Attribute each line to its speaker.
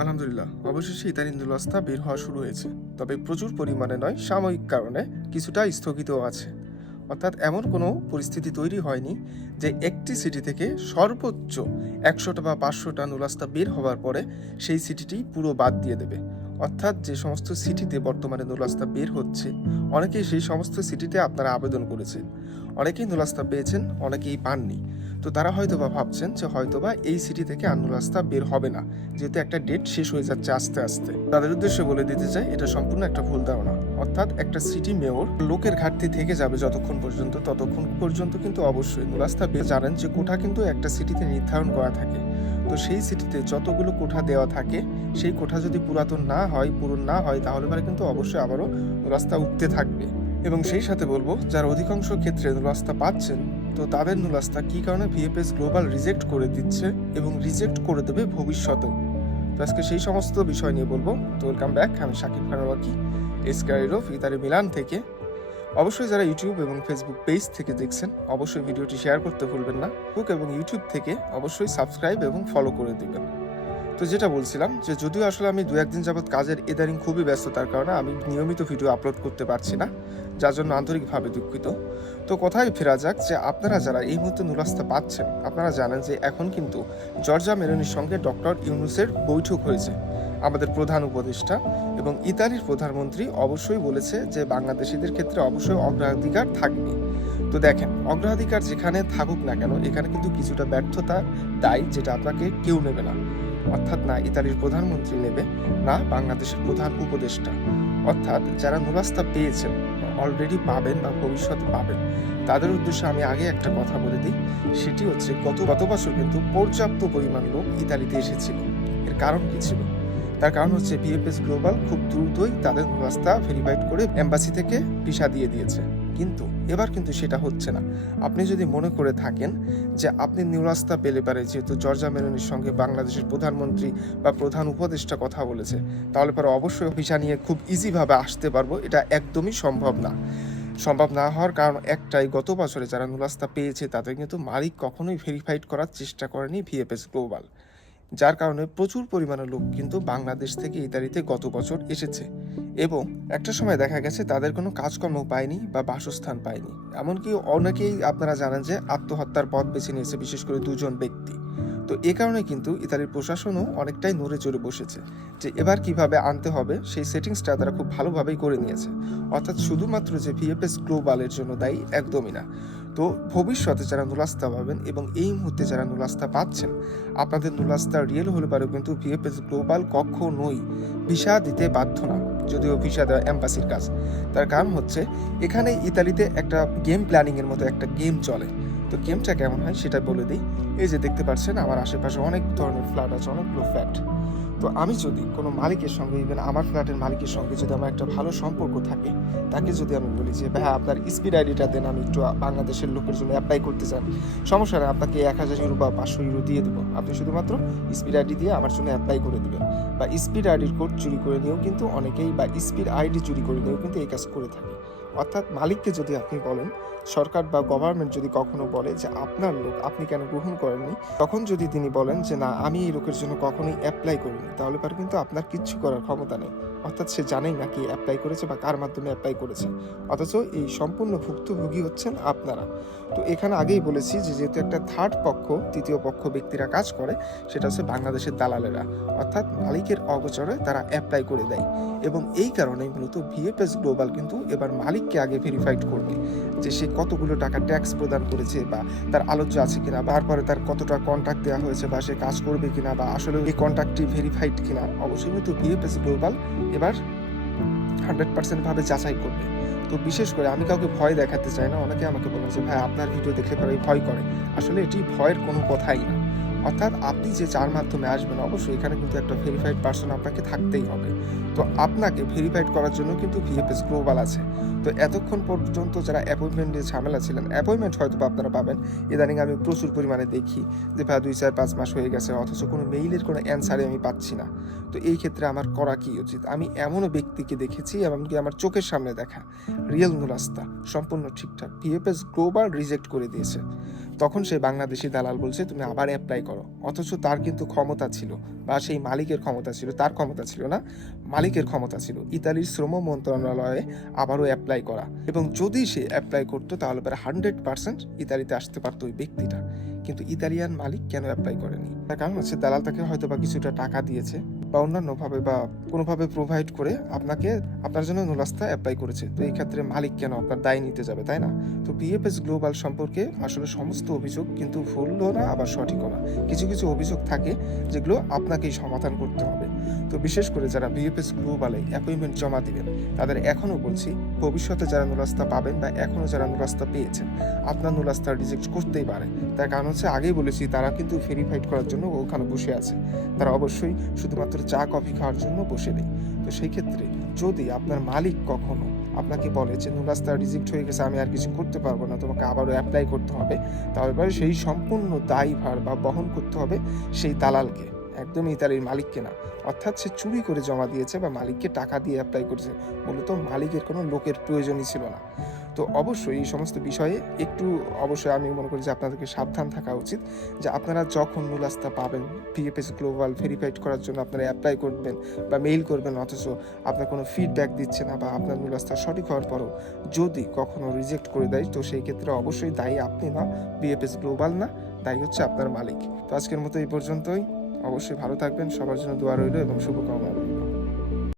Speaker 1: আলহামদুলিল্লাহ, অবশেষে ইতালি নুলাস্তা বের হওয়া শুরু হয়েছে। তবে প্রচুর পরিমাণে নয়, সাময়িক কারণে কিছুটা স্থগিতও আছে। অর্থাৎ এমন কোনো পরিস্থিতি তৈরি হয়নি যে একটি সিটি থেকে সর্বোচ্চ একশোটা বা পাঁচশোটা নুলাস্তা বের হওয়ার পরে সেই সিটিটি পুরো বাদ দিয়ে দেবে। অর্থাৎ যে সমস্ত সিটিতে বর্তমানে নুলাস্তা বের হচ্ছে, অনেকেই সেই সমস্ত সিটিতে আপনারা আবেদন করেছেন। অনেকেই নুলাস্তা পেয়েছেন, অনেকেই পাননি। তো তারা হয়তো বা ভাবছেন যে হয়তো বা এই সিটি থেকে আর রাস্তা বের হবে না। যেহেতু একটা ডেট শেষ হয়ে যাচ্ছে আস্তে আস্তে। তাদের উদ্দেশ্যে বলে দিতে চাই, এটা সম্পূর্ণ একটা ভুল ধারণা। অর্থাৎ একটা সিটি মেয়র লোকের ঘাটতি থেকে যাবে যতক্ষণ পর্যন্ত, ততক্ষণ পর্যন্ত কিন্তু অবশ্যই রাস্তা বের জানেন যে কোঠা কিন্তু একটা সিটিতে নির্ধারণ করা থাকে। তো সেই সিটিতে যতগুলো কোঠা দেওয়া থাকে, সেই কোঠা যদি পুরাতন না হয় পূরণ না হয়, তাহলে পরে কিন্তু অবশ্যই আবারও রাস্তা উঠতে থাকবে। এবং সেই সাথে বলব, যারা অধিকাংশ ক্ষেত্রে নুলাস্তা পাচ্ছেন, তো তাদের নুলাস্তা কি কারণে ভিএফএস গ্লোবাল রিজেক্ট করে দিচ্ছে এবং রিজেক্ট করে দেবে ভবিষ্যতেও? তো আজকে সেই সমস্ত বিষয় নিয়ে বলব। তো ওয়েলকাম ব্যাক, আমি শাকিব খান বাকি এসকারিরোফ ইতারি মিলান থেকে। অবশ্যই যারা ইউটিউব এবং ফেসবুক পেজ থেকে দেখছেন, অবশ্যই ভিডিওটি শেয়ার করতে ভুলবেন না। ফেসবুক এবং ইউটিউব থেকে অবশ্যই সাবস্ক্রাইব এবং ফলো করে দিবেন। তো যেটা বলছিলাম যে যদিও আসলে আমি দু একদিন যাবৎ কাজের ইদানিং খুবই ব্যস্ততার কারণে আমি নিয়মিত ভিডিও আপলোড করতে পারছি না, যার জন্য আন্তরিকভাবে দুঃখিত। তো কথায় ফেরা যাক যে আপনারা যারা এই মুহূর্তে নুরাস্তা পাচ্ছেন, আপনারা জানেন যে এখন কিন্তু জর্জা মেরনির সঙ্গে ডক্টর ইউনুসের বৈঠক হয়েছে। আমাদের প্রধান উপদেষ্টা এবং ইতালির প্রধানমন্ত্রী অবশ্যই বলেছে যে বাংলাদেশিদের ক্ষেত্রে অবশ্যই অগ্রাধিকার থাকবে। তো দেখেন, অগ্রাধিকার যেখানে থাকুক না কেন, এখানে কিন্তু কিছুটা ব্যর্থতা দায়ী যেটা আপনাকে কেউ নেবে না। অর্থাৎ না ইতালির প্রধানমন্ত্রী নেবে, না বাংলাদেশের প্রধান উপদেষ্টা। অর্থাৎ যারা নুরাস্তা পেয়েছেন অলরেডি পাবেন বা ভবিষ্যতে পাবেন, তাদের উদ্দেশ্যে আমি আগে একটা কথা বলে দিই। সেটি হচ্ছে, গত গত বছর কিন্তু পর্যাপ্ত পরিমাণ লোক ইতালিতে এসেছিল। এর কারণ কি ছিল? তার কারণ হচ্ছে বিএফএস গ্লোবাল খুব দ্রুতই তাদের রাস্তা ভেরিফাইড করে এম্বাসি থেকে ভিসা দিয়ে দিয়েছে। কিন্তু এবার কিন্তু সেটা হচ্ছে না। আপনি যদি মনে করে থাকেন যে আপনি নিউ রাস্তা পেলে পারে, যেহেতু জর্জা মেরনির সঙ্গে বাংলাদেশের প্রধানমন্ত্রী বা প্রধান উপদেষ্টা কথা বলেছে, তাহলে পরে অবশ্যই ভিসা নিয়ে খুব ইজিভাবে আসতে পারব, এটা একদমই সম্ভব না। সম্ভব না হওয়ার কারণ একটাই, গত বছরে যারা নুলাস্তা পেয়েছে তাদের কিন্তু মালিক কখনোই ভেরিফাইড করার চেষ্টা করেনি ভিএফএস গ্লোবাল যার কারণে প্রচুর পরিমাণে লোক কিন্তু বাংলাদেশ থেকে ইতালিতে গত বছর এসেছে। এবং একটা সময় দেখা গেছে তাদের কোনো কাজকর্ম পায়নি বা বাসস্থান পায়নি। এমনকি অনেকেই আপনারা জানেন যে আত্মহত্যার পথ বেছে নিয়েছে বিশেষ করে দুজন ব্যক্তি। তো এ কারণে কিন্তু ইতালির প্রশাসনও অনেকটাই নড়ে চড়ে বসেছে যে এবার কীভাবে আনতে হবে সেই সেটিংসটা তারা খুব ভালোভাবেই করে নিয়েছে। অর্থাৎ শুধুমাত্র যে ভিএফএস গ্লোবালের জন্য দায়ী একদমই না। তো ভবিষ্যতে যারা নুলাস্তা পাবেন এবং এই মুহূর্তে যারা নুলাস্তা পাচ্ছেন, আপনাদের নুলাস্তা রিয়েল হলে পারেও কিন্তু ভিএফএস গ্লোবাল কখনোই ভিসা দিতে বাধ্য না, যদিও ভিসা দেওয়া এম্বাসির কাজ। তার কারণ হচ্ছে, এখানে ইতালিতে একটা গেম প্ল্যানিংয়ের মতো একটা গেম চলে। তো গেমটা কেমন হয় সেটা বলে দিই। এই যে দেখতে পাচ্ছেন, আমার আশেপাশে অনেক ধরনের ফ্ল্যাট আছে, অনেকগুলো ফ্ল্যাট। তো আমি যদি কোনো মালিকের সঙ্গে ইভেন আমার ফ্ল্যাটের মালিকের সঙ্গে যদি আমার একটা ভালো সম্পর্ক থাকে, তাকে যদি আমি বলি যে ভাই আপনার স্পিড আইডিটা দেন, আমি একটু বাংলাদেশের লোকের জন্য অ্যাপ্লাই করতে চান সমস্যা নেই, আপনাকে এক হাজার ইউরো বা পাঁচশো ইউরো দিয়ে দেবো। আপনি শুধুমাত্র স্পিড আইডি দিয়ে আমার জন্য অ্যাপ্লাই করে দেবেন। বা স্পিড আইডির কোড চুরি করে নিয়েও কিন্তু অনেকেই বা স্পিড আইডি চুরি করে নিয়েও কিন্তু এই কাজ করে থাকে। অর্থাৎ মালিককে যদি আপনি বলেন সরকার বা গভর্নমেন্ট যদি কখনো বলে যে আপনার লোক, আপনি কেন গ্রহণ করেননি, তখন যদি তিনি বলেন যে না, আমি এই লোকের জন্য কখনোই অ্যাপ্লাই করিনি, তাহলে পরে কিন্তু আপনার কিচ্ছু করার ক্ষমতা নেই। অর্থাৎ সে জানেই না কি অ্যাপ্লাই করেছে বা কার মাধ্যমে অ্যাপ্লাই করেছে। অথচ এই সম্পূর্ণ ভুক্তভোগী হচ্ছেন আপনারা। তো এখানে আগেই বলেছি যে যেহেতু একটা থার্ড পক্ষ, তৃতীয় পক্ষ ব্যক্তিরা কাজ করে, সেটা হচ্ছে বাংলাদেশের দালালেরা। অর্থাৎ মালিকের অগোচরে তারা অ্যাপ্লাই করে দেয়। এবং এই কারণেই মূলত ভিএফএস গ্লোবাল কিন্তু এবার মালিককে আগে ভেরিফাইড করবে যে সে কতগুলো টাকা ট্যাক্স প্রদান করেছে বা তার আলোচ্য আছে কিনা বা তারপরে তার কতটা কন্ট্রাক্ট দেওয়া হয়েছে বা সে কাজ করবে কিনা বা আসলে এই কন্ট্রাক্টটি ভেরিফাইড কিনা, অবশ্যই কিন্তু ভিএফএস গ্লোবাল এবার হান্ড্রেড পার্সেন্টভাবে যাচাই করবে। তো বিশেষ করে আমি কাউকে ভয় দেখাতে চাই না, অনেকে আমাকে বলে যে, ভাই, আপনার ভিডিও দেখলে পরে ভয় করে। আসলে এটি ভয়ের কোনো কথাই না। অর্থাৎ আপনি যে যার মাধ্যমে আসবেন, অবশ্যই এখানে কিন্তু একটা ভেরিফাইড পার্সন আপনাকে থাকতেই হবে। তো আপনাকে ভেরিফাইড করার জন্য কিন্তু ভিএফএস গ্লোবাল আছে। তো এতক্ষণ পর্যন্ত যারা অ্যাপয়েন্টমেন্ট নিয়ে ঝামেলা ছিলেন অ্যাপয়েন্টমেন্ট হয়তো আপনারা পাবেন। ইদানিং আমি প্রচুর পরিমাণে দেখি যে ভাই দুই চার পাঁচ মাস হয়ে গেছে, অথচ কোনো মেইলের কোনো অ্যান্সারই আমি পাচ্ছি না। তো এই ক্ষেত্রে আমার করা কি উচিত? আমি এমনও ব্যক্তিকে দেখেছি, এমনকি আমার চোখের সামনে দেখা রিয়েল নুরাস্তা সম্পূর্ণ ঠিকঠাক। ভিএফএস গ্লোবাল রিজেক্ট করে দিয়েছে। তখন সে বাংলাদেশি দালাল বলছে, তুমি আবার অ্যাপ্লাই করো। অথচ তার কিন্তু ক্ষমতা ছিল, বা সেই মালিকের ক্ষমতা ছিল, তার ক্ষমতা ছিল না, মালিকের ক্ষমতা ছিল। ইতালির শ্রম মন্ত্রণালয়ে আবারও অ্যাপ্লাই করা। এবং যদি সে অ্যাপ্লাই করতো, তাহলে প্রায় হান্ড্রেড পার্সেন্ট ইতালিতে আসতে পারতো ওই ব্যক্তিটা। কিন্তু ইতালিয়ান মালিক কেন অ্যাপ্লাই করেনি? তার কারণ হচ্ছে দালাল তাকে হয়তো বা কিছুটা টাকা দিয়েছে। বা অন্যান্যভাবে বা কোনোভাবে প্রোভাইড করে আপনাকে, আপনার জন্য নুলাস্তা অ্যাপ্লাই করেছে। তো এই ক্ষেত্রে মালিক কেন আপনার দায় নিতে যাবে, তাই না? তো বিএফএস গ্লোবাল সম্পর্কে আসলে সমস্ত অভিযোগ কিন্তু ভুলও না, আবার সঠিকও না। কিছু কিছু অভিযোগ থাকে যেগুলো আপনাকেই সমাধান করতে হবে। তো বিশেষ করে যারা বিএফএস গ্লোবালে অ্যাপয়েন্টমেন্ট জমা দিবেন, তাদের এখনও বলছি, ভবিষ্যতে যারা নুলাস্তা পাবেন বা এখনও যারা নুলাস্তা পেয়েছেন, আপনার নুলাস্তা রিজেক্ট করতেই পারে তার কারণ হচ্ছে আগেই বলেছি, তারা কিন্তু ভেরিফাইড করার জন্য ওখানে বসে আছে। তারা অবশ্যই শুধুমাত্র চা, কফি খাওয়ার জন্য বসে নেই। তো সেই ক্ষেত্রে যদি আপনার মালিক কখনো আপনাকে বলে যে নুলাস্তা রিজেক্ট হয়ে গেছে, আমি আর কিছু করতে পারব না, তোমাকে আবারও অ্যাপ্লাই করতে হবে। তাহলে পরে সেই সম্পূর্ণ দায়ভার বা বহন করতে হবে সেই দালালকে। একদমই ইতালির মালিককে না। অর্থাৎ সে চুরি করে জমা দিয়েছে বা মালিককে টাকা দিয়ে অ্যাপ্লাই করেছে। মূলত মালিকের কোনো লোকের প্রয়োজনই ছিল না। তো অবশ্যই এই সমস্ত বিষয়ে একটু অবশ্যই আমি মনে করি যে আপনাদেরকে সাবধান থাকা উচিত যে আপনারা যখন নুলাস্তা পাবেন পিএফএস গ্লোবাল ভেরিফাইড করার জন্য আপনারা অ্যাপ্লাই করবেন বা মেইল করবেন, অথচ আপনার কোনো ফিডব্যাক দিচ্ছে না বা আপনার নুলাস্তা সঠিক হওয়ার পরও যদি কখনো রিজেক্ট করে দেয়, তো সেই ক্ষেত্রে অবশ্যই দায়ী আপনি না বিএফএস গ্লোবাল না, দায়ী হচ্ছে আপনার মালিক। তো আজকের মতো এই পর্যন্তই। অবশ্যই ভালো থাকবেন, সবার জন্য দোয়া রইল এবং শুভকামনা